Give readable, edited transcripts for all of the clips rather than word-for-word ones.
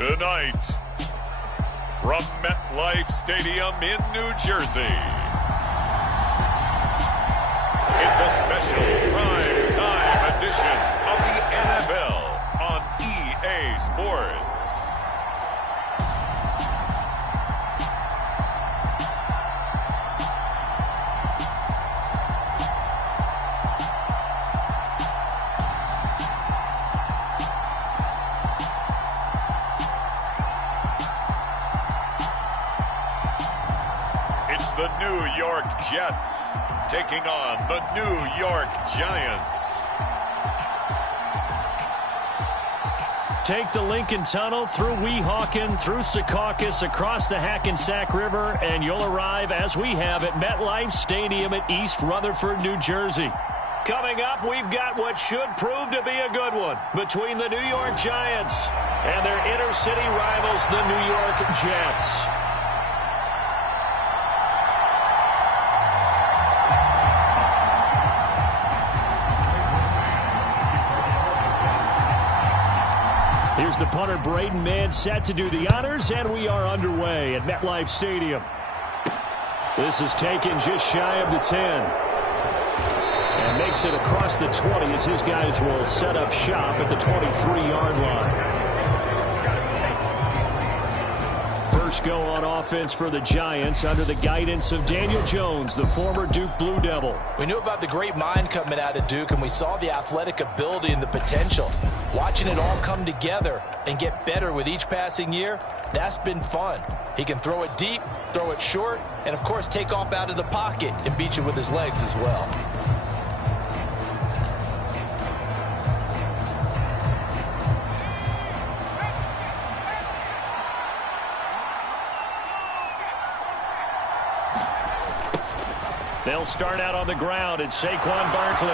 Tonight, from MetLife Stadium in New Jersey, it's a special prime time edition of the NFL on EA Sports. The New York Jets taking on the New York Giants. Take the Lincoln Tunnel through Weehawken, through Secaucus, across the Hackensack River, and you'll arrive, as we have, at MetLife Stadium at East Rutherford, New Jersey. Coming up, we've got what should prove to be a good one between the New York Giants and their inner-city rivals, the New York Jets. Here's the punter, Braden Mann, set to do the honors, and we are underway at MetLife Stadium. This is taken just shy of the 10. And makes it across the 20 as his guys will set up shop at the 23-yard line. First go on offense for the Giants under the guidance of Daniel Jones, the former Duke Blue Devil. We knew about the great mind coming out of Duke, and we saw the athletic ability and the potential. Watching it all come together and get better with each passing year, that's been fun. He can throw it deep, throw it short, and of course take off out of the pocket and beat you with his legs as well. They'll start out on the ground, and Saquon Barkley.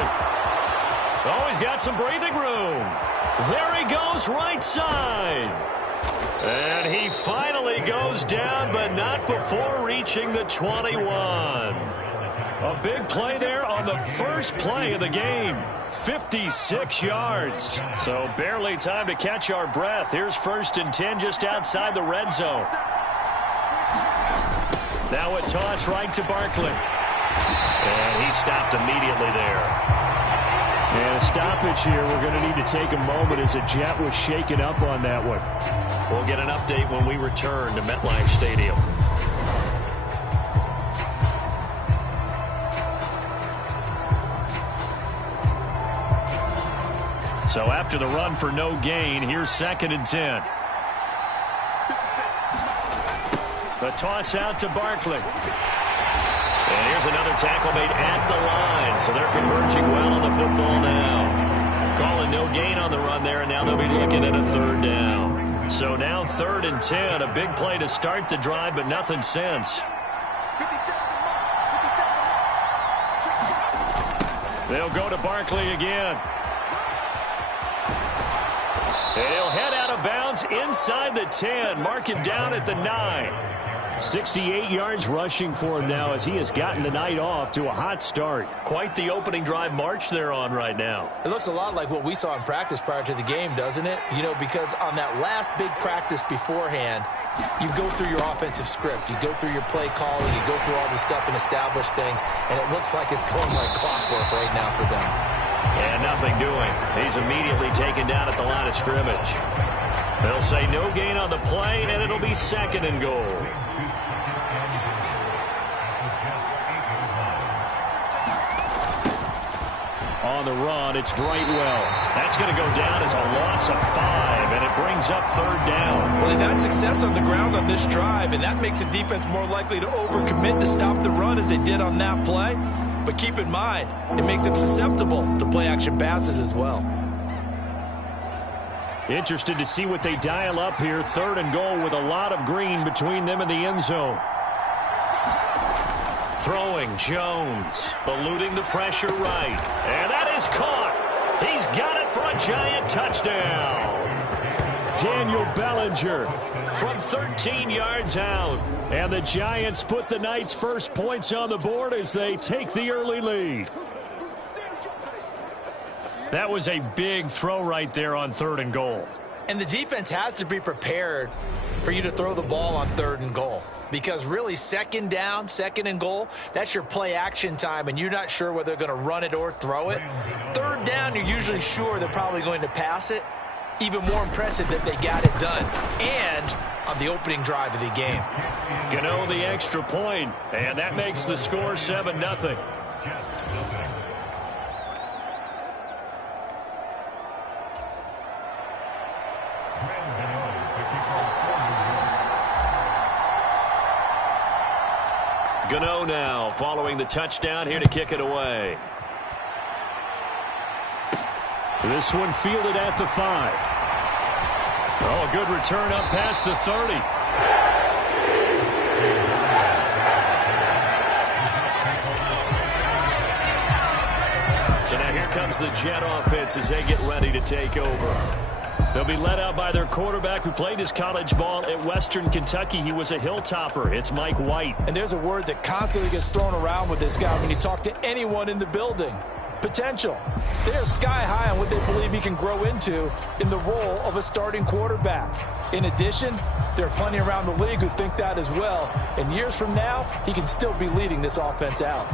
Oh, he's got some breathing room. There he goes, right side. And he finally goes down, but not before reaching the 21. A big play there on the first play of the game. 56 yards. So barely time to catch our breath. Here's 1st and 10 just outside the red zone. Now a toss right to Barkley. And he stopped immediately there. And a stoppage here. We're going to need to take a moment as a Jet was shaken up on that one. We'll get an update when we return to MetLife Stadium. So after the run for no gain, here's 2nd and 10. The toss out to Barkley. And here's another tackle made at the line. So they're converging well on the football now. Calling no gain on the run there, and now they'll be looking at a 3rd down. So now 3rd and 10. A big play to start the drive, but nothing since. They'll go to Barkley again. And he'll head out of bounds inside the 10. Mark it down at the 9. 68 yards rushing for him now as he has gotten the night off to a hot start. Quite the opening drive march they're on right now. It looks a lot like what we saw in practice prior to the game, doesn't it? You know, because on that last big practice beforehand, you go through your offensive script. You go through your play calling. You go through all this stuff and establish things. And it looks like it's going like clockwork right now for them. And nothing doing. He's immediately taken down at the line of scrimmage. They'll say no gain on the play, and it'll be 2nd and goal. On the run, it's Brightwell. That's going to go down as a loss of 5, and it brings up 3rd down. Well, they've had success on the ground on this drive, and that makes a defense more likely to overcommit to stop the run as they did on that play. But keep in mind, it makes them susceptible to play-action passes as well. Interested to see what they dial up here. 3rd and goal with a lot of green between them and the end zone. Throwing, Jones, eluding the pressure right. And that is caught. He's got it for a Giant touchdown. Daniel Bellinger from 13 yards out. And the Giants put the night's first points on the board as they take the early lead. That was a big throw right there on 3rd and goal. And the defense has to be prepared for you to throw the ball on 3rd and goal. Because really, 2nd down, 2nd and goal, that's your play action time, and you're not sure whether they're going to run it or throw it. 3rd down, you're usually sure they're probably going to pass it. Even more impressive that they got it done. And on the opening drive of the game. Gano the extra point, and that makes the score 7-0. Gano now following the touchdown here to kick it away. This one fielded at the 5. Oh, a good return up past the 30. So now here comes the Jet offense as they get ready to take over. They'll be led out by their quarterback who played his college ball at Western Kentucky. He was a Hilltopper. It's Mike White. And there's a word that constantly gets thrown around with this guy when you talk to anyone in the building. Potential. They're sky high on what they believe he can grow into in the role of a starting quarterback. In addition, there are plenty around the league who think that as well. And years from now, he can still be leading this offense out.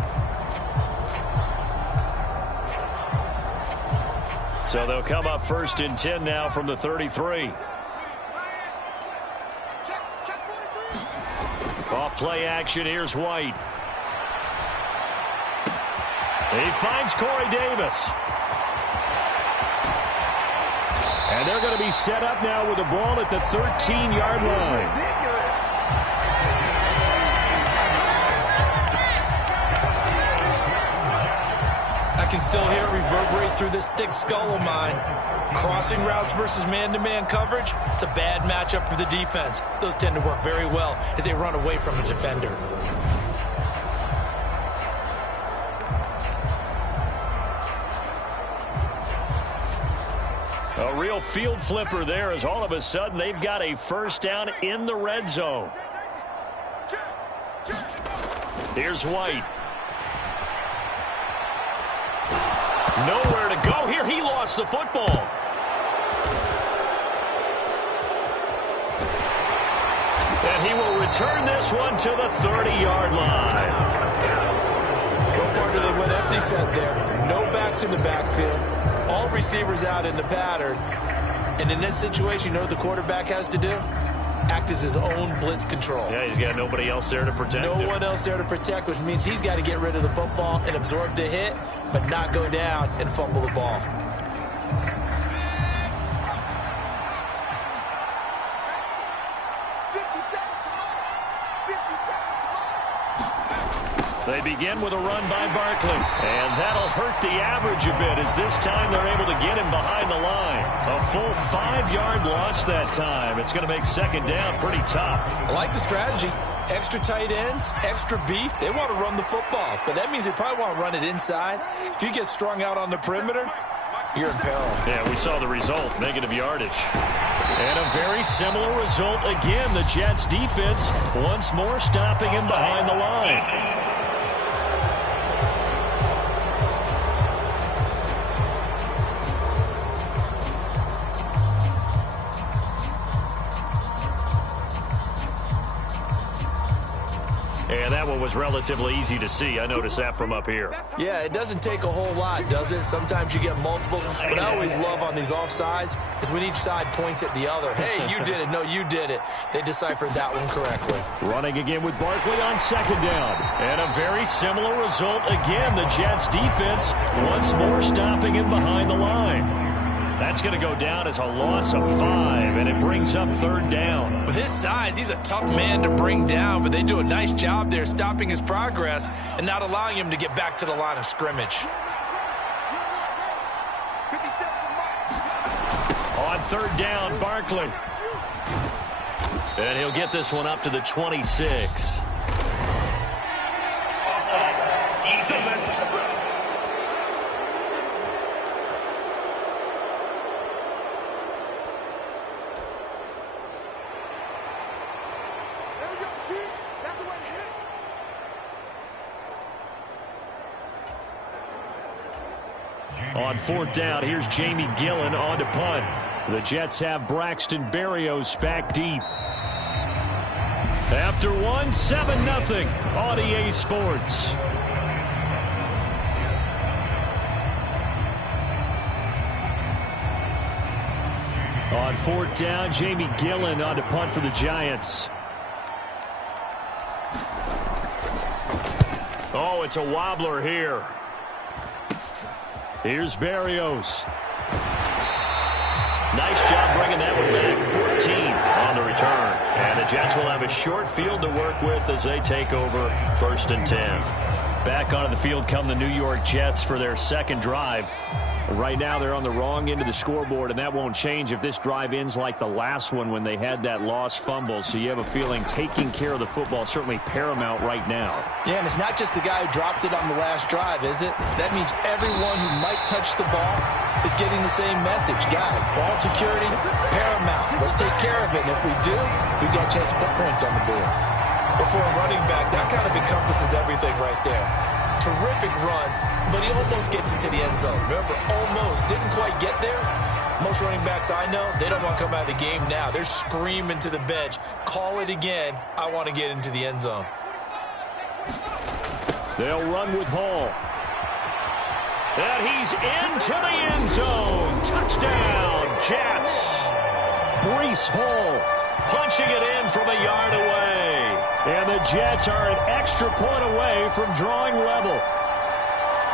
So they'll come up 1st and 10 now from the 33. Off play action, here's White. He finds Corey Davis. And they're going to be set up now with the ball at the 13-yard line. I can still hear it reverberate through this thick skull of mine. Crossing routes versus man-to-man coverage, it's a bad matchup for the defense. Those tend to work very well as they run away from a defender. A real field flipper there as all of a sudden they've got a 1st down in the red zone. Here's White. Nowhere to go here. He lost the football. And he will return this one to the 30-yard line. No part of the went empty set there. No backs in the backfield. All receivers out in the pattern. And in this situation, you know what the quarterback has to do? Act as his own blitz control. Yeah, he's got nobody else there to protect him. No one else there to protect, which means he's got to get rid of the football and absorb the hit, but not go down and fumble the ball. They begin with a run by Barkley. And that'll hurt the average a bit as this time they're able to get him behind the line. A full 5-yard loss that time. It's going to make 2nd down pretty tough. I like the strategy. Extra tight ends, extra beef. They want to run the football, but that means they probably want to run it inside. If you get strung out on the perimeter, you're in peril. Yeah, we saw the result, negative yardage. And a very similar result again. The Jets defense once more stopping him behind the line. And that one was relatively easy to see. I noticed that from up here. Yeah, it doesn't take a whole lot, does it? Sometimes you get multiples. What I always love on these offsides is when each side points at the other. Hey, you did it. No, you did it. They deciphered that one correctly. Running again with Barkley on 2nd down. And a very similar result again. The Jets defense once more stopping him behind the line. That's going to go down as a loss of 5, and it brings up 3rd down. With his size, he's a tough man to bring down, but they do a nice job there stopping his progress and not allowing him to get back to the line of scrimmage. On 3rd down, Barkley. And he'll get this one up to the 26. On 4th down, here's Jamie Gillen on to punt. The Jets have Braxton Berrios back deep. After one, 7-0 on EA Sports. On fourth down, Jamie Gillen on to punt for the Giants. Oh, it's a wobbler here. Here's Berrios. Nice job bringing that one back. 14 on the return. And the Jets will have a short field to work with as they take over 1st and 10. Back onto the field come the New York Jets for their second drive. Right now they're on the wrong end of the scoreboard, and that won't change if this drive ends like the last one when they had that lost fumble. So you have a feeling taking care of the football certainly paramount right now. Yeah, and it's not just the guy who dropped it on the last drive, is it? That means everyone who might touch the ball is getting the same message. Guys, ball security, paramount. Let's take care of it, and if we do, we've got a chance to put points on the board. But for a running back, that kind of encompasses everything right there. Terrific run, but he almost gets into the end zone. Remember, almost. Didn't quite get there. Most running backs I know, they don't want to come out of the game now. They're screaming to the bench. Call it again. I want to get into the end zone. They'll run with Hall. And he's into the end zone. Touchdown, Jets. Breece Hall punching it in from a yard away. And the Jets are an extra point away from drawing level.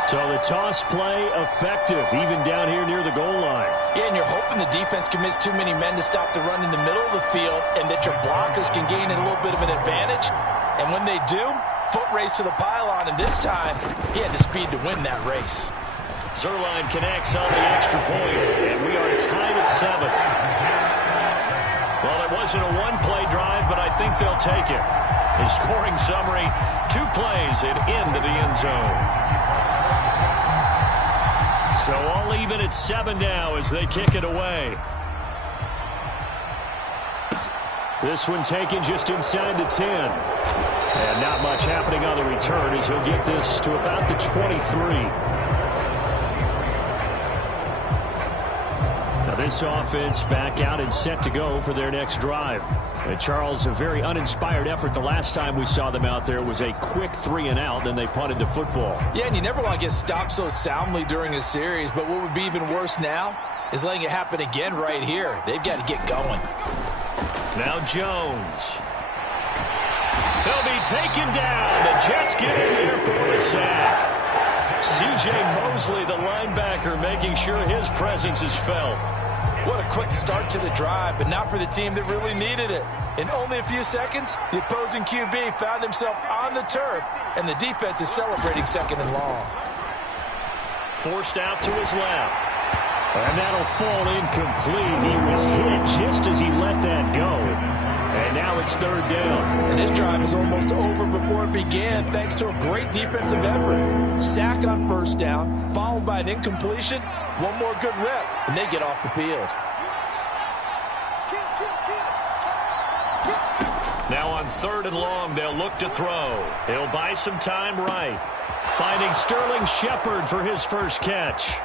So the toss play effective, even down here near the goal line. Yeah, and you're hoping the defense commits too many men to stop the run in the middle of the field and that your blockers can gain a little bit of an advantage. And when they do, foot race to the pylon, and this time he had the speed to win that race. Zuerlein connects on the extra point, and we are tied at 7. Well, it wasn't a one-play drive, but I think they'll take it. The scoring summary, 2 plays and into the end zone. So all even at 7 now as they kick it away. This one taken just inside the 10. And not much happening on the return as he'll get this to about the 23. This offense back out and set to go for their next drive. Charles, a very uninspired effort. The last time we saw them out there was a quick 3-and-out, then they punted the football. Yeah, and you never want to get stopped so soundly during a series, but what would be even worse now is letting it happen again right here. They've got to get going. Now Jones. He'll be taken down. The Jets get in there for a sack. C.J. Mosley, the linebacker, making sure his presence is felt. What a quick start to the drive, but not for the team that really needed it. In only a few seconds, the opposing QB found himself on the turf, and the defense is celebrating 2nd and long. Forced out to his left. And that'll fall incomplete. He was hit just as he let that go. And now it's 3rd down. And this drive is almost over before it began, thanks to a great defensive effort. Sack on 1st down, followed by an incompletion. One more good rep, and they get off the field. Now on 3rd and long, they'll look to throw. He'll buy some time right. Finding Sterling Shepard for his first catch.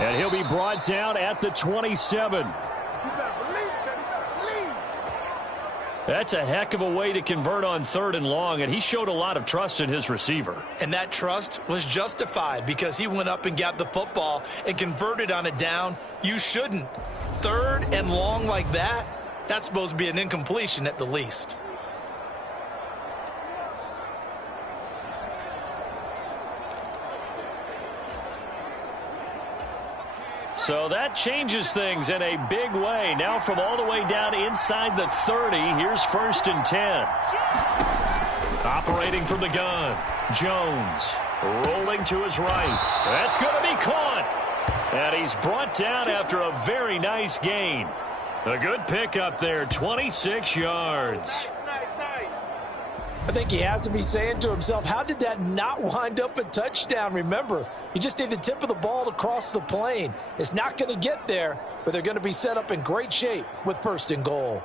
And he'll be brought down at the 27. That's a heck of a way to convert on 3rd and long, and he showed a lot of trust in his receiver. And that trust was justified because he went up and got the football and converted on a down. You shouldn't. 3rd and long like that, that's supposed to be an incompletion at the least. So that changes things in a big way. Now from all the way down inside the 30, here's 1st and 10. Operating from the gun, Jones rolling to his right. That's going to be caught. And he's brought down after a very nice gain. A good pickup there, 26 yards. I think he has to be saying to himself, how did that not wind up a touchdown? Remember, you just need the tip of the ball to cross the plane. It's not going to get there, but they're going to be set up in great shape with 1st and goal.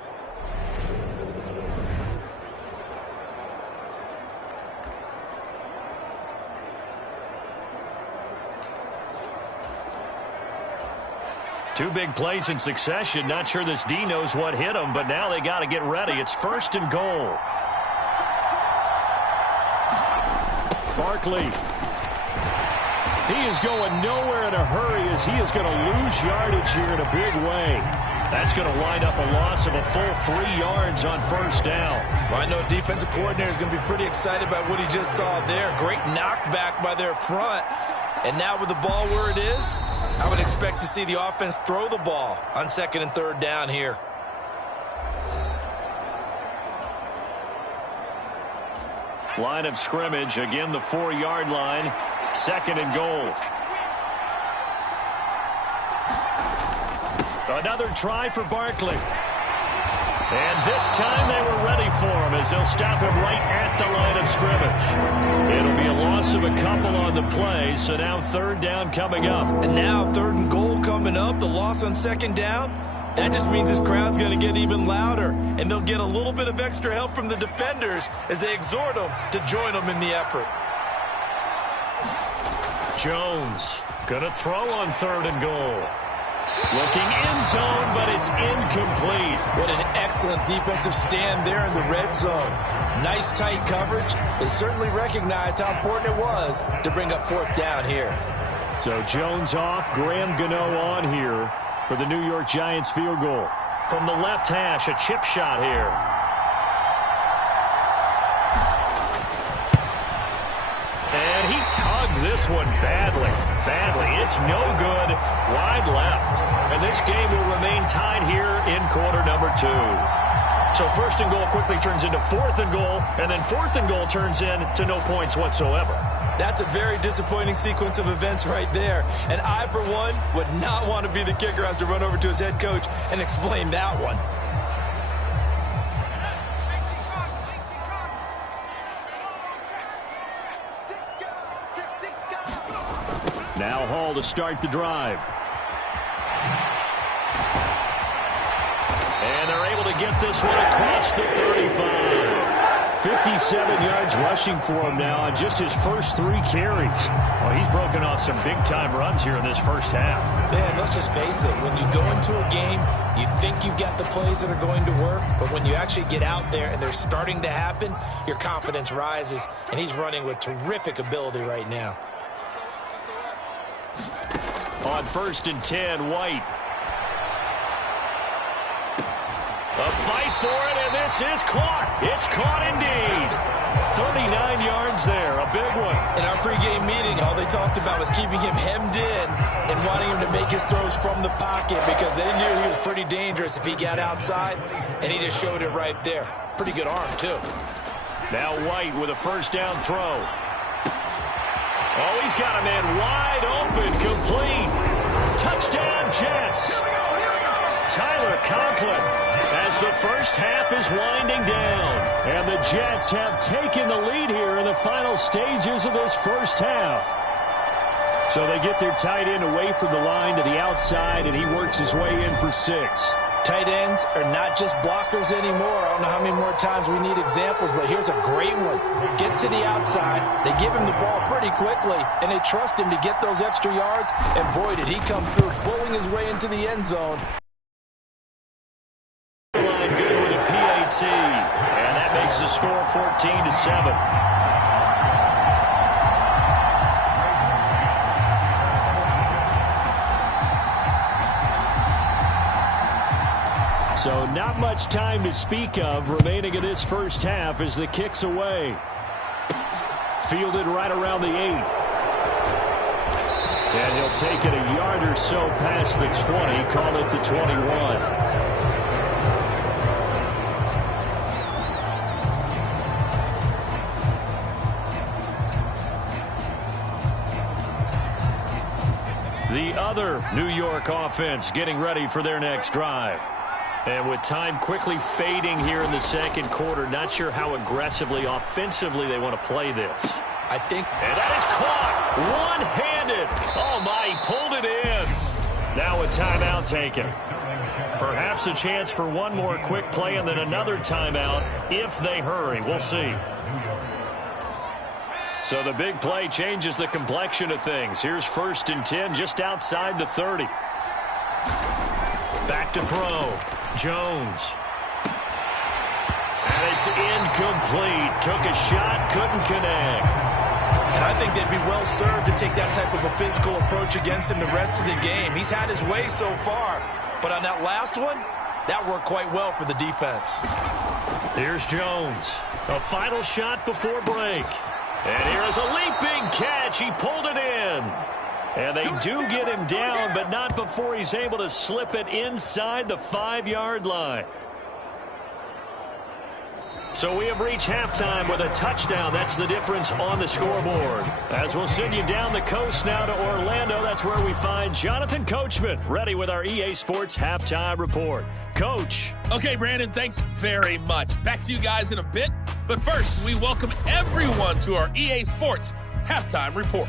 Two big plays in succession. Not sure this D knows what hit him, but now they got to get ready. It's 1st and goal. Barkley. He is going nowhere in a hurry as he is going to lose yardage here in a big way. That's going to wind up a loss of a full 3 yards on 1st down. Well, I know defensive coordinator is going to be pretty excited by what he just saw there. Great knockback by their front. And now with the ball where it is, I would expect to see the offense throw the ball on 2nd and 3rd down here. Line of scrimmage, again the 4-yard line, 2nd and goal. Another try for Barkley. And this time they were ready for him as they'll stop him right at the line of scrimmage. It'll be a loss of a couple on the play, so now 3rd down coming up. And now 3rd and goal coming up, the loss on 2nd down. That just means this crowd's going to get even louder, and they'll get a little bit of extra help from the defenders as they exhort them to join them in the effort. Jones going to throw on 3rd and goal. Looking end zone, but it's incomplete. What an excellent defensive stand there in the red zone. Nice tight coverage. They certainly recognized how important it was to bring up 4th down here. So Jones off, Graham Gano on here for the New York Giants field goal. From the left hash, a chip shot here. And he tugged this one badly. It's no good. Wide left. And this game will remain tied here in quarter number 2. So 1st and goal quickly turns into 4th and goal, and then 4th and goal turns into no points whatsoever. That's a very disappointing sequence of events right there. And I, for one, would not want to be the kicker who has to run over to his head coach and explain that one. Now Hall to start the drive. And they're able to get this one across the 35. 57 yards rushing for him now on just his first 3 carries. Well, he's broken off some big-time runs here in this first half. Man, let's just face it. When you go into a game, you think you've got the plays that are going to work, but when you actually get out there and they're starting to happen, your confidence rises, and he's running with terrific ability right now. On 1st and 10, White. A fight for it, and this is caught. It's caught indeed. 39 yards there, a big one. In our pregame meeting, all they talked about was keeping him hemmed in and wanting him to make his throws from the pocket because they knew he was pretty dangerous if he got outside, and he just showed it right there. Pretty good arm, too. Now White with a 1st down throw. Oh, he's got a man wide open, complete. Touchdown, Jets. Tyler Conklin as the first half is winding down. And the Jets have taken the lead here in the final stages of this first half. So they get their tight end away from the line to the outside, and he works his way in for 6. Tight ends are not just blockers anymore. I don't know how many more times we need examples, but here's a great one. Gets to the outside, they give him the ball pretty quickly, and they trust him to get those extra yards, and boy, did he come through, pulling his way into the end zone. Line good with a PAT, and that makes the score 14-7. So not much time to speak of remaining in this first half as the kick's away. Fielded right around the 8. And he'll take it a yard or so past the 20, call it the 21. The other New York offense getting ready for their next drive. And with time quickly fading here in the second quarter, not sure how aggressively, offensively they want to play this. I think. And that is caught one-handed. Oh, my, he pulled it in. Now a timeout taken. Perhaps a chance for one more quick play and then another timeout if they hurry. We'll see. So the big play changes the complexion of things. Here's 1st and 10 just outside the 30. Back to throw. Jones. And it's incomplete. Took a shot, couldn't connect. And I think they'd be well served to take that type of a physical approach against him the rest of the game. He's had his way so far, but on that last one, that worked quite well for the defense. Here's Jones. A final shot before break. And here's a leaping catch. He pulled it in. And they do get him down, but not before he's able to slip it inside the 5-yard line. So we have reached halftime with a touchdown. That's the difference on the scoreboard. As we'll send you down the coast now to Orlando, that's where we find Jonathan Coachman, ready with our EA Sports Halftime Report. Coach. Okay, Brandon, thanks very much. Back to you guys in a bit. But first, we welcome everyone to our EA Sports Halftime Report.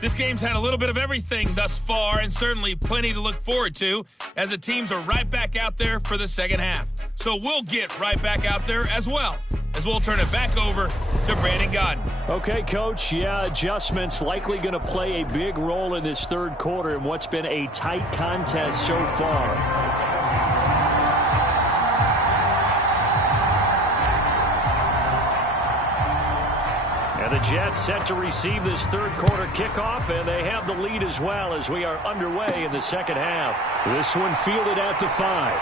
This game's had a little bit of everything thus far, and certainly plenty to look forward to, as the teams are right back out there for the second half. So we'll get right back out there as well, as we'll turn it back over to Brandon Gaudin. Okay, Coach. Yeah, adjustments likely going to play a big role in this third quarter in what's been a tight contest so far. And the Jets set to receive this third quarter kickoff, and they have the lead as well as we are underway in the second half. This one fielded at the 5.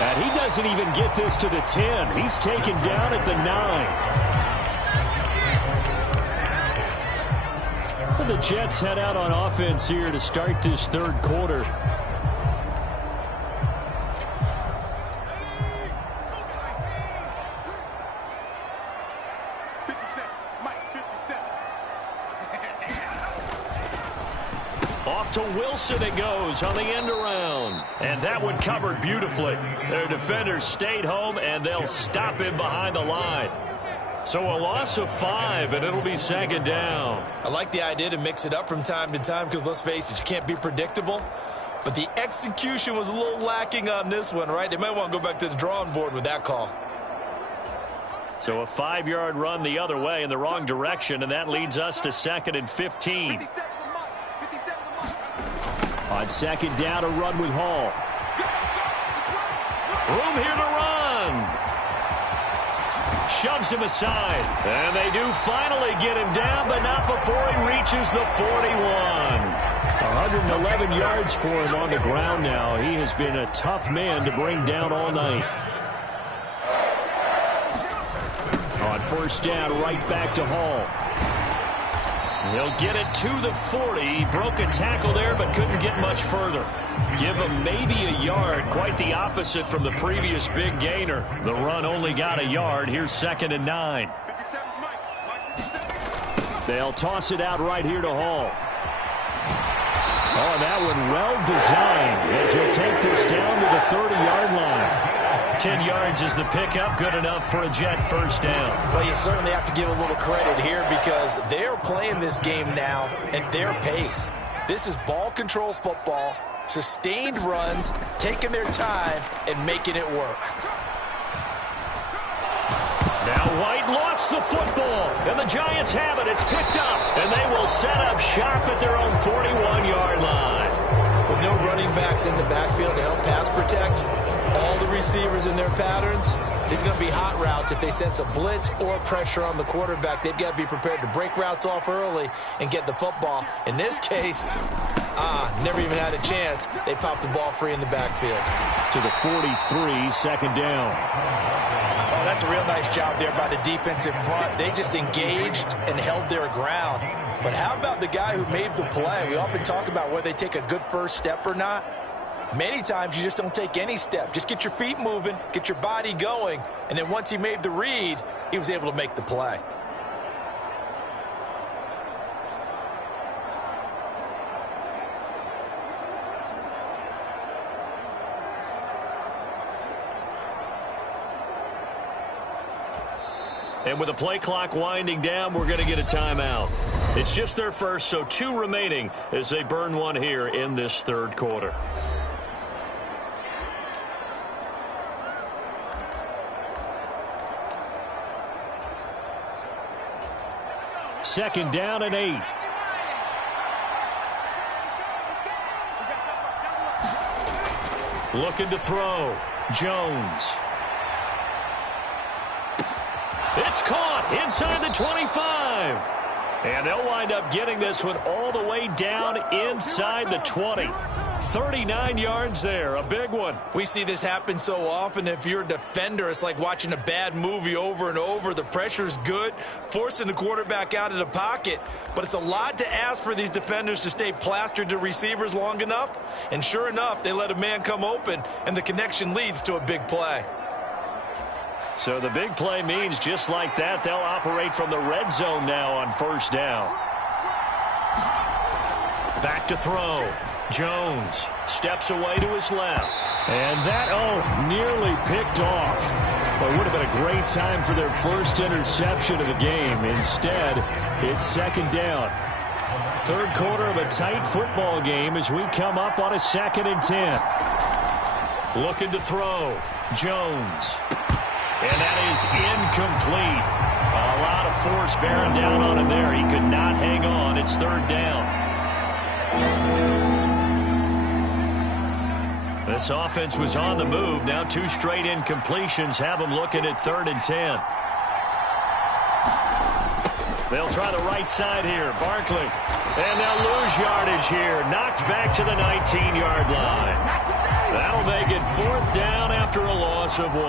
And he doesn't even get this to the 10. He's taken down at the 9. And the Jets head out on offense here to start this third quarter. To Wilson it goes on the end around. And that one covered beautifully. Their defenders stayed home, and they'll stop him behind the line. So a loss of 5, and it'll be second down. I like the idea to mix it up from time to time because, let's face it, you can't be predictable. But the execution was a little lacking on this one, right? They might want to go back to the drawing board with that call. So a 5-yard run the other way in the wrong direction, and that leads us to 2nd and 15. On second down, a run with Hall. Room here to run. Shoves him aside. And they do finally get him down, but not before he reaches the 41. 111 yards for him on the ground now. He has been a tough man to bring down all night. On first down, right back to Hall. He'll get it to the 40. He broke a tackle there, but couldn't get much further. Give him maybe a yard. Quite the opposite from the previous big gainer. The run only got a yard. Here's 2nd and 9. They'll toss it out right here to Hall. Oh, that one well designed as he'll take this down to the 30-yard line. 10 yards is the pickup, good enough for a Jet first down. Well, you certainly have to give a little credit here because they're playing this game now at their pace. This is ball control football, sustained runs, taking their time, and making it work. Now White lost the football, and the Giants have it. It's picked up, and they will set up shop at their own 41-yard line. With no running backs in the backfield to help pass protect, all the receivers in their patterns, these are going to be hot routes. If they sense a blitz or pressure on the quarterback, they've got to be prepared to break routes off early and get the football. In this case, never even had a chance. They popped the ball free in the backfield. To the 43, second down. Oh, that's a real nice job there by the defensive front. They just engaged and held their ground. But how about the guy who made the play? We often talk about whether they take a good first step or not. Many times you just don't take any step. Just get your feet moving, get your body going, and then once he made the read, he was able to make the play. And with the play clock winding down, we're going to get a timeout. It's just their first, so 2 remaining as they burn one here in this third quarter. Second down and 8. Looking to throw. Jones. It's caught inside the 25. And they'll wind up getting this one all the way down inside the 20. 39 yards there, a big one. We see this happen so often. If you're a defender, it's like watching a bad movie over and over. The pressure's good, forcing the quarterback out of the pocket. But it's a lot to ask for these defenders to stay plastered to receivers long enough. And sure enough, they let a man come open, and the connection leads to a big play. So the big play means just like that, they'll operate from the red zone now on first down. Back to throw. Jones steps away to his left. And that, nearly picked off. Well, it would have been a great time for their first interception of the game. Instead, it's second down. Third quarter of a tight football game as we come up on a 2nd and 10. Looking to throw. Jones. And that is incomplete. A lot of force bearing down on him there. He could not hang on. It's third down. This offense was on the move. Now 2 straight incompletions have them looking at 3rd and 10. They'll try the right side here. Barkley. And they'll lose yardage here. Knocked back to the 19-yard line. That'll make it 4th down after a loss of 1.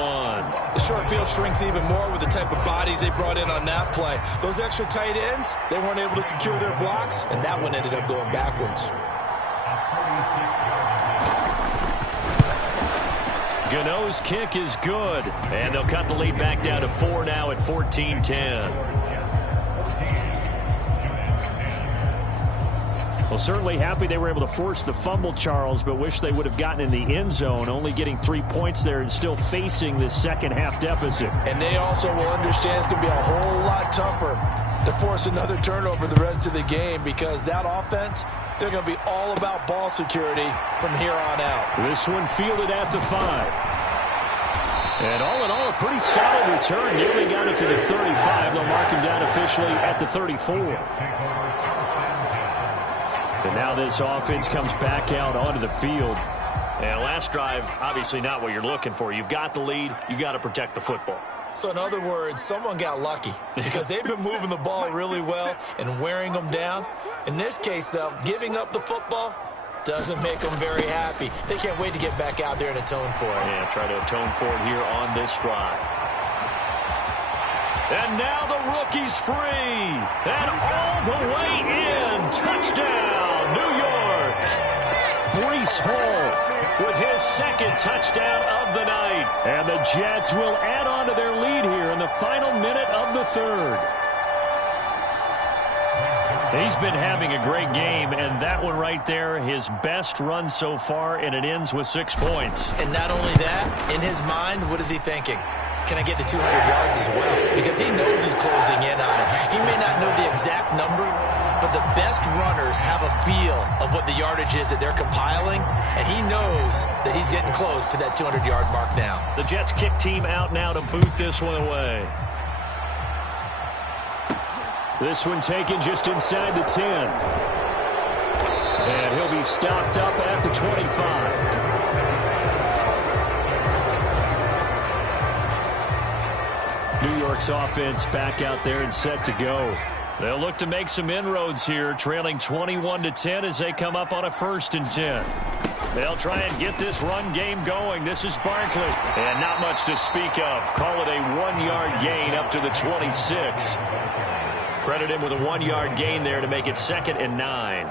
The short field shrinks even more with the type of bodies they brought in on that play. Those extra tight ends, they weren't able to secure their blocks, and that one ended up going backwards. Gano's kick is good, and they'll cut the lead back down to 4 now at 14-10. Well, certainly happy they were able to force the fumble, Charles, but wish they would have gotten in the end zone, only getting 3 points there and still facing this second-half deficit. And they also will understand it's going to be a whole lot tougher to force another turnover the rest of the game because that offense, they're going to be all about ball security from here on out. This one fielded at the 5. And all in all, a pretty solid return. Nearly got it to the 35. They'll mark him down officially at the 34. And now this offense comes back out onto the field. And last drive, obviously not what you're looking for. You've got the lead. You got to protect the football. So in other words, someone got lucky because they've been moving the ball really well and wearing them down. In this case, though, giving up the football doesn't make them very happy. They can't wait to get back out there and atone for it. Yeah, try to atone for it here on this drive. And now the rookie's free. And all the way in. Touchdown, New York. Breece Hall with his 2nd touchdown of the night. And the Jets will add on to their lead here in the final minute of the 3rd. He's been having a great game, and that one right there, his best run so far, and it ends with 6 points. And not only that, in his mind, what is he thinking? Can I get to 200 yards as well? Because he knows he's closing in on it. He may not know the exact number, but the best runners have a feel of what the yardage is that they're compiling, and he knows that he's getting close to that 200-yard mark now. The Jets kick team out now to boot this one away. This one taken just inside the 10. And he'll be stopped up at the 25. New York's offense back out there and set to go. They'll look to make some inroads here, trailing 21-10 as they come up on a 1st and 10. They'll try and get this run game going. This is Barkley. And not much to speak of. Call it a 1-yard gain up to the 26. Credit him with a 1-yard gain there to make it 2nd and 9.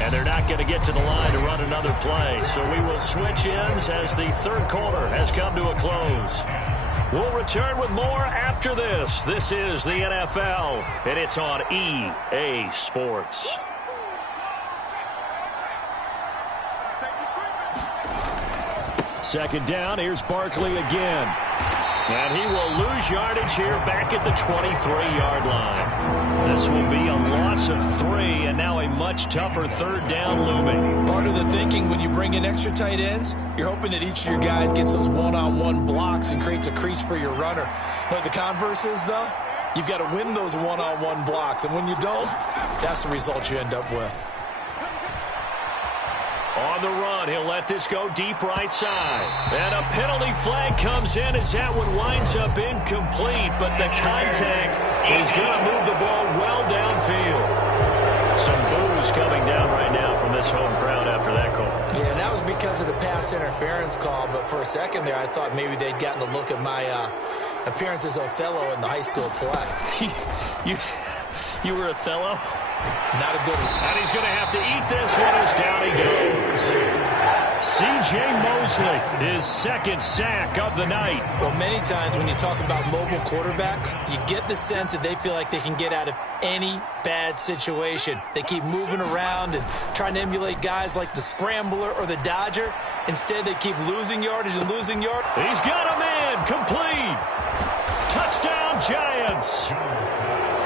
And they're not going to get to the line to run another play. So we will switch ends as the 3rd quarter has come to a close. We'll return with more after this. This is the NFL, and it's on EA Sports. Second down, here's Barkley again. And he will lose yardage here back at the 23-yard line. The this will be a loss of 3, and now a much tougher third down looming. Part of the thinking when you bring in extra tight ends, you're hoping that each of your guys gets those one-on-one blocks and creates a crease for your runner. But the converse is, though, you've got to win those one-on-one blocks, and when you don't, that's the result you end up with. On the run, he'll let this go deep right side. And a penalty flag comes in as that one winds up incomplete, but the contact is going to move the ball well downfield. Some boos coming down right now from this home crowd after that call. Yeah, and that was because of the pass interference call, but for a second there, I thought maybe they'd gotten a look at my appearance as Othello in the high school play. You were Othello? Not a good one. And he's going to have to eat this one as down he goes. C.J. Mosley, his second sack of the night. Well, many times when you talk about mobile quarterbacks, you get the sense that they feel like they can get out of any bad situation. They keep moving around and trying to emulate guys like the Scrambler or the Dodger. Instead, they keep losing yardage and losing yardage. He's got a man complete. Touchdown, Giants.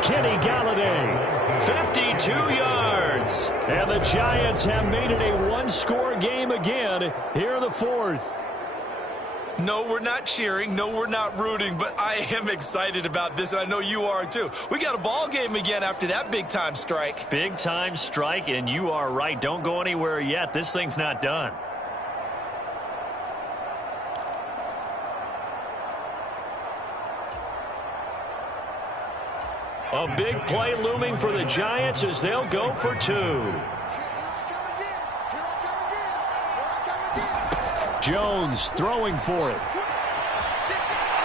Kenny Galladay, 52 yards. And the Giants have made it a one-score game again here in the fourth. No, we're not cheering. No, we're not rooting. But I am excited about this, and I know you are too. We got a ball game again after that big-time strike. Big-time strike, and you are right. Don't go anywhere yet. This thing's not done. A big play looming for the Giants as they'll go for 2. Jones throwing for it.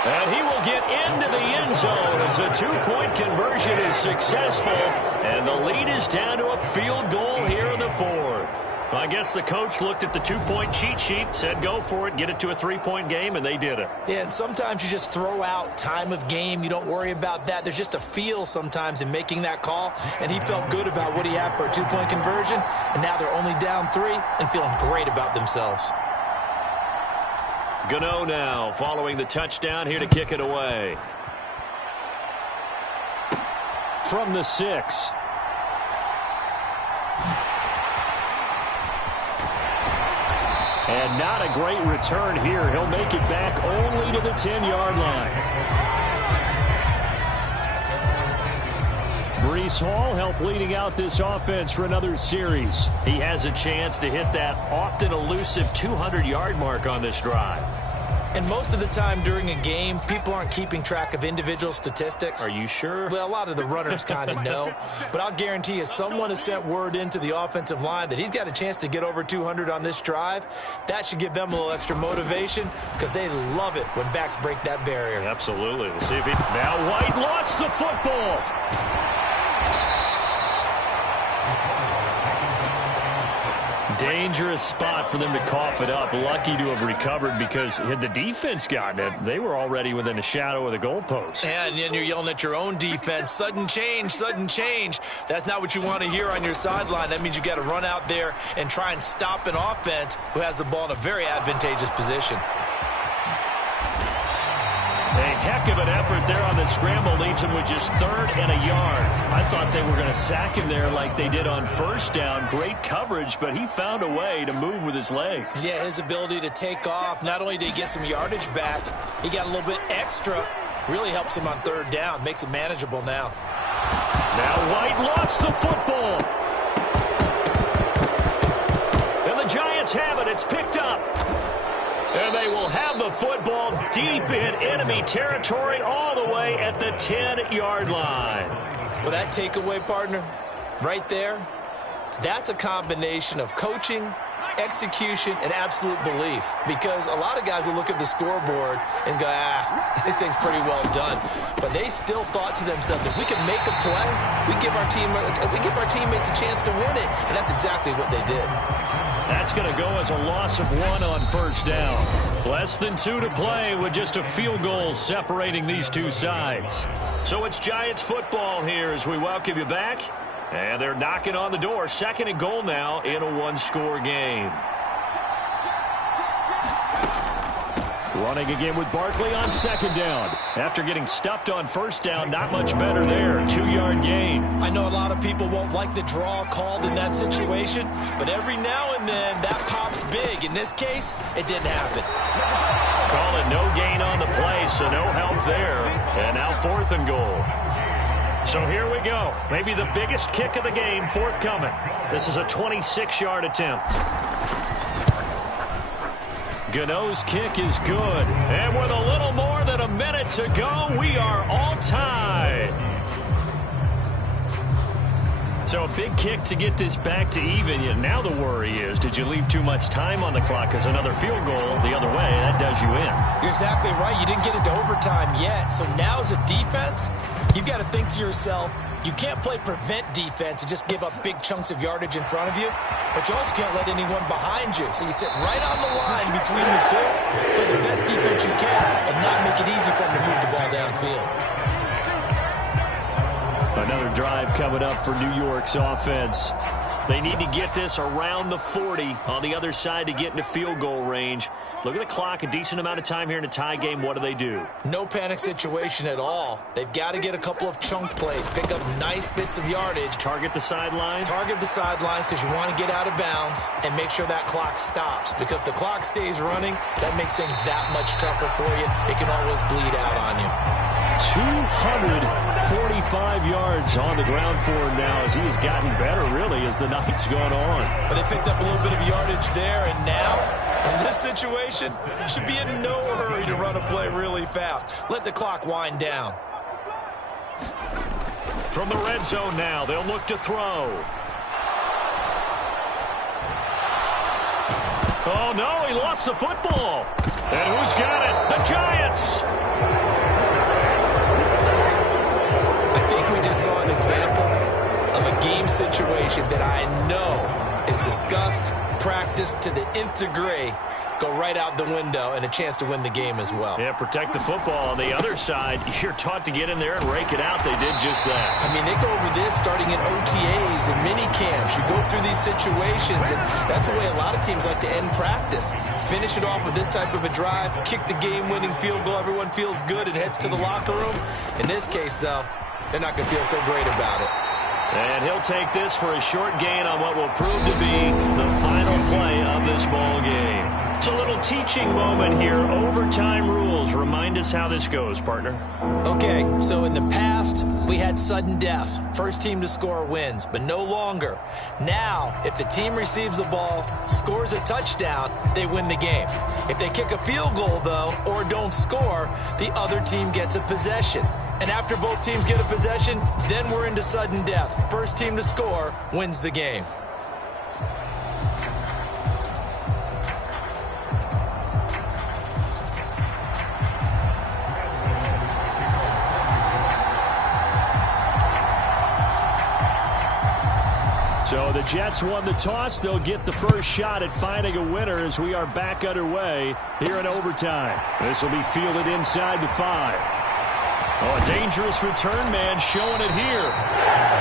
And he will get into the end zone as a 2-point conversion is successful. And the lead is down to a field goal here in the fourth. I guess the coach looked at the 2-point cheat sheet, said go for it, get it to a 3-point game, and they did it. Yeah, and sometimes you just throw out time of game. You don't worry about that. There's just a feel sometimes in making that call, and he felt good about what he had for a 2-point conversion, and now they're only down 3 and feeling great about themselves. Gano now following the touchdown here to kick it away. From the 6. And not a great return here. He'll make it back only to the 10-yard line. Breece Hall helped leading out this offense for another series. He has a chance to hit that often elusive 200-yard mark on this drive. And most of the time during a game, people aren't keeping track of individual statistics. Are you sure? Well, a lot of the runners kind of know. But I'll guarantee you someone has sent word into the offensive line that he's got a chance to get over 200 on this drive. That should give them a little extra motivation because they love it when backs break that barrier. Absolutely. We'll see if he... Now White lost the football. Dangerous spot for them to cough it up. Lucky to have recovered because had the defense gotten it, they were already within a shadow of the goalpost. And then you're yelling at your own defense, sudden change, sudden change. That's not what you want to hear on your sideline. That means you got to run out there and try and stop an offense who has the ball in a very advantageous position. A heck of an effort there on the scramble leaves him with just 3rd and a yard. I thought they were going to sack him there like they did on 1st down. Great coverage, but he found a way to move with his legs. Yeah, his ability to take off. Not only did he get some yardage back, he got a little bit extra. Really helps him on 3rd down. Makes it manageable now. Now White lost the football. And the Giants have it. It's picked up. And they will have the football deep in enemy territory all the way at the 10-yard line. Well, that takeaway, partner, right there, that's a combination of coaching, execution, and absolute belief. Because a lot of guys will look at the scoreboard and go, this thing's pretty well done. But they still thought to themselves, if we can make a play, we give our teammates a chance to win it. And that's exactly what they did. That's going to go as a loss of 1 on 1st down. Less than 2 to play with just a field goal separating these two sides. So it's Giants football here as we welcome you back. And they're knocking on the door. 2nd and goal now in a one-score game. Running again with Barkley on 2nd down. After getting stuffed on 1st down, not much better there. 2-yard gain. lot of people won't like the draw called in that situation, but every now and then that pops big. In this case, it didn't happen. Call it no gain on the play, so no help there. And now 4th and goal. So here we go. Maybe the biggest kick of the game forthcoming. This is a 26-yard attempt. Gano's kick is good. And with a little more than a minute to go, we are all tied. So a big kick to get this back to even. Yet now the worry is, did you leave too much time on the clock? Because another field goal the other way, that does you in. You're exactly right. You didn't get into overtime yet. So now as a defense, you've got to think to yourself, you can't play prevent defense and just give up big chunks of yardage in front of you, but you also can't let anyone behind you. So you sit right on the line between the two, play the best defense you can, and not make it easy for them to move the ball downfield. Another drive coming up for New York's offense. They need to get this around the 40 on the other side to get into field goal range. Look at the clock, a decent amount of time here in a tie game. What do? No panic situation at all. They've got to get a couple of chunk plays, pick up nice bits of yardage. Target the sidelines? Target the sidelines because you want to get out of bounds and make sure that clock stops. Because if the clock stays running, that makes things that much tougher for you. It can always bleed out on you. 245 yards on the ground for him now as he has gotten better, really, as the night's gone on. But they picked up a little bit of yardage there, and now, in this situation, should be in no hurry to run a play really fast. Let the clock wind down. From the red zone now, they'll look to throw. Oh, no, he lost the football. And who's got it? The Giants. We just saw an example of a game situation that I know is discussed, practiced to the nth degree, go right out the window, and a chance to win the game as well. Yeah, protect the football. On the other side, you're taught to get in there and rake it out. They did just that. I mean, they go over this starting in OTAs and mini camps. You go through these situations, and that's the way a lot of teams like to end practice. Finish it off with this type of a drive, kick the game-winning field goal. Everyone feels good and heads to the locker room. In this case, though, they're not going to feel so great about it. And he'll take this for a short gain on what will prove to be the final play of this ball game. It's a little teaching moment here. Overtime rules. Remind us how this goes, partner. Okay, so in the past, we had sudden death. First team to score wins, but no longer. Now, if the team receives the ball, scores a touchdown, they win the game. If they kick a field goal, though, or don't score, the other team gets a possession. And after both teams get a possession, then we're into sudden death. First team to score wins the game. So the Jets won the toss. They'll get the first shot at finding a winner as we are back underway here in overtime. This will be fielded inside the 5. Oh, a dangerous return man showing it here.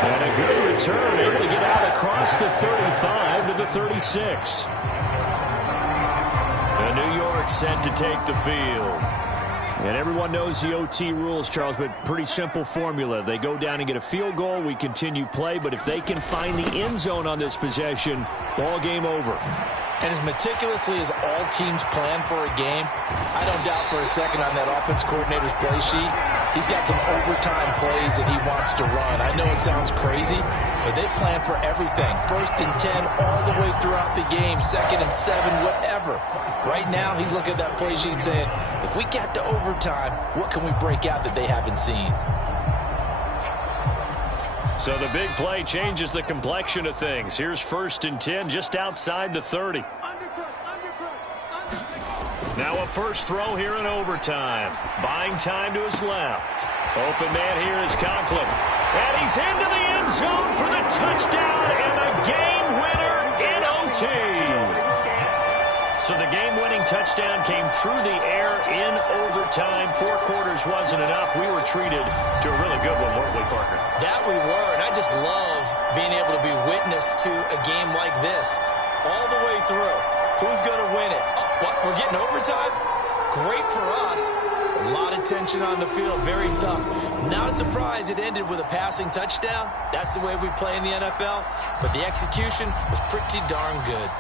And a good return, able to get out across the 35 to the 36. And New York set to take the field. And everyone knows the OT rules, Charles, but pretty simple formula. They go down and get a field goal, we continue play, but if they can find the end zone on this possession, ball game over. And as meticulously as all teams plan for a game, I don't doubt for a second on that offense coordinator's play sheet, he's got some overtime plays that he wants to run. I know it sounds crazy, but they plan for everything. 1st and 10 all the way throughout the game, 2nd and 7, whatever. Right now, he's looking at that play sheet saying, if we get to overtime, what can we break out that they haven't seen? So the big play changes the complexion of things. Here's 1st and 10 just outside the 30. Now a first throw here in overtime. Buying time to his left. Open man here is Conklin. And he's into the end zone for the touchdown and a game winner in OT. So the game-winning touchdown came through the air in overtime. 4 quarters wasn't enough. We were treated to a really good one, weren't we, Parker? That we were, and I just love being able to be witness to a game like this all the way through. Who's going to win it? Oh, what? We're getting overtime? Great for us. A lot of tension on the field, very tough. Not a surprise it ended with a passing touchdown. That's the way we play in the NFL. But the execution was pretty darn good.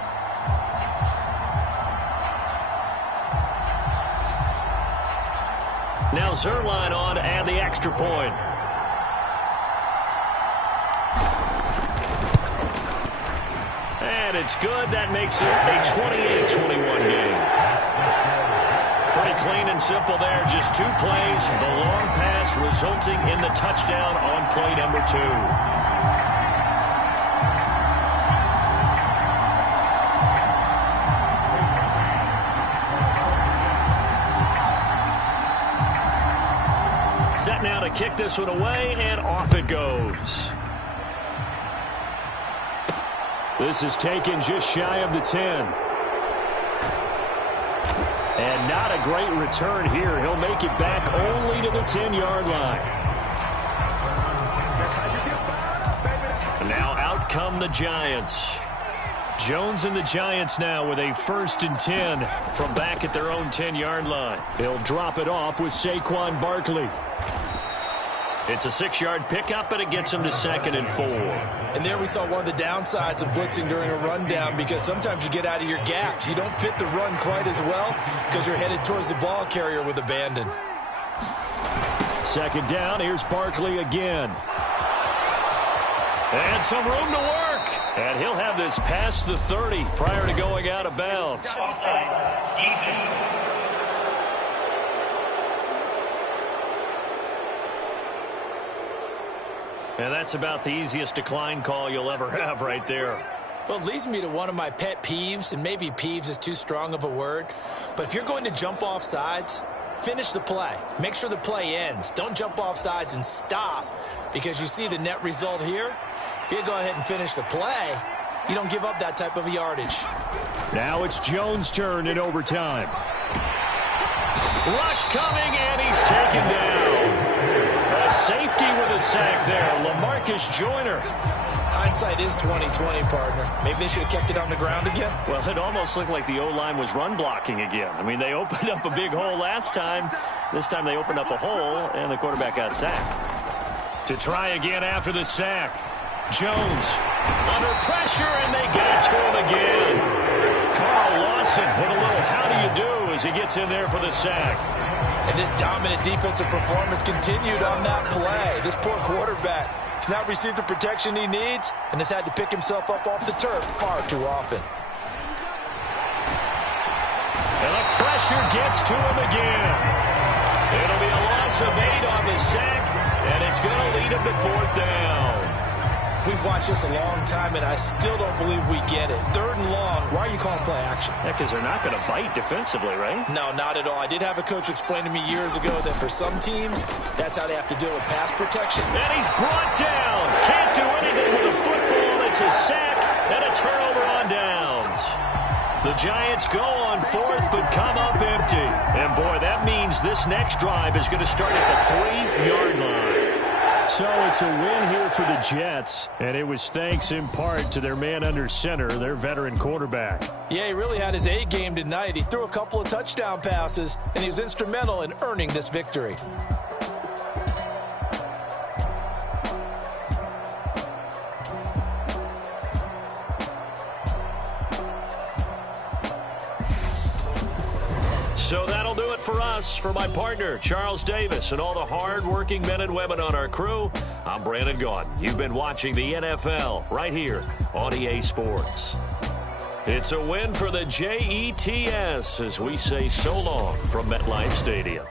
Now Zuerlein on to add the extra point. And it's good. That makes it a 28-21 game. Pretty clean and simple there. Just 2 plays. The long pass resulting in the touchdown on play number 2. Set now to kick this one away, and off it goes. This is taken just shy of the 10. And not a great return here. He'll make it back only to the 10-yard line. And now out come the Giants. Jones and the Giants now with a 1st and 10 from back at their own 10-yard line. They'll drop it off with Saquon Barkley. It's a 6-yard pickup, but it gets him to 2nd and 4. And there we saw one of the downsides of blitzing during a rundown, because sometimes you get out of your gaps. You don't fit the run quite as well because you're headed towards the ball carrier with abandon. 2nd down. Here's Barkley again. And some room to work. And he'll have this past the 30 prior to going out of bounds. And that's about the easiest decline call you'll ever have right there. Well, it leads me to one of my pet peeves, and maybe peeves is too strong of a word, but if you're going to jump off sides, finish the play. Make sure the play ends. Don't jump off sides and stop, because you see the net result here. If you go ahead and finish the play, you don't give up that type of yardage. Now it's Jones' turn in overtime. Rush coming, and he's taken down. A safety with a sack there, LaMarcus Joyner. Hindsight is 20/20, partner. Maybe they should have kept it on the ground again. Well, it almost looked like the O-line was run blocking again. I mean, they opened up a big hole last time. This time they opened up a hole, and the quarterback got sacked. To try again after the sack. Jones under pressure, and they get to him again. Carl Lawson with a little how do you do as he gets in there for the sack. And this dominant defensive performance continued on that play. This poor quarterback has not received the protection he needs and has had to pick himself up off the turf far too often. And the pressure gets to him again. It'll be a loss of 8 on the sack, and it's going to lead him to 4th down. We've watched this a long time, and I still don't believe we get it. 3rd and long. Why are you calling play action? Yeah, because they're not going to bite defensively, right? No, not at all. I did have a coach explain to me years ago that for some teams, that's how they have to deal with pass protection. And he's brought down. Can't do anything with a football. It's a sack and a turnover on downs. The Giants go on 4th, but come up empty. And, boy, that means this next drive is going to start at the 3-yard line. So it's a win here for the Jets, and it was thanks in part to their man under center, their veteran quarterback. Yeah, he really had his A game tonight. He threw a couple of touchdown passes, and he was instrumental in earning this victory. So that'll do it for us. For my partner, Charles Davis, and all the hard-working men and women on our crew, I'm Brandon Gaudin. You've been watching the NFL right here on EA Sports. It's a win for the Jets as we say so long from MetLife Stadium.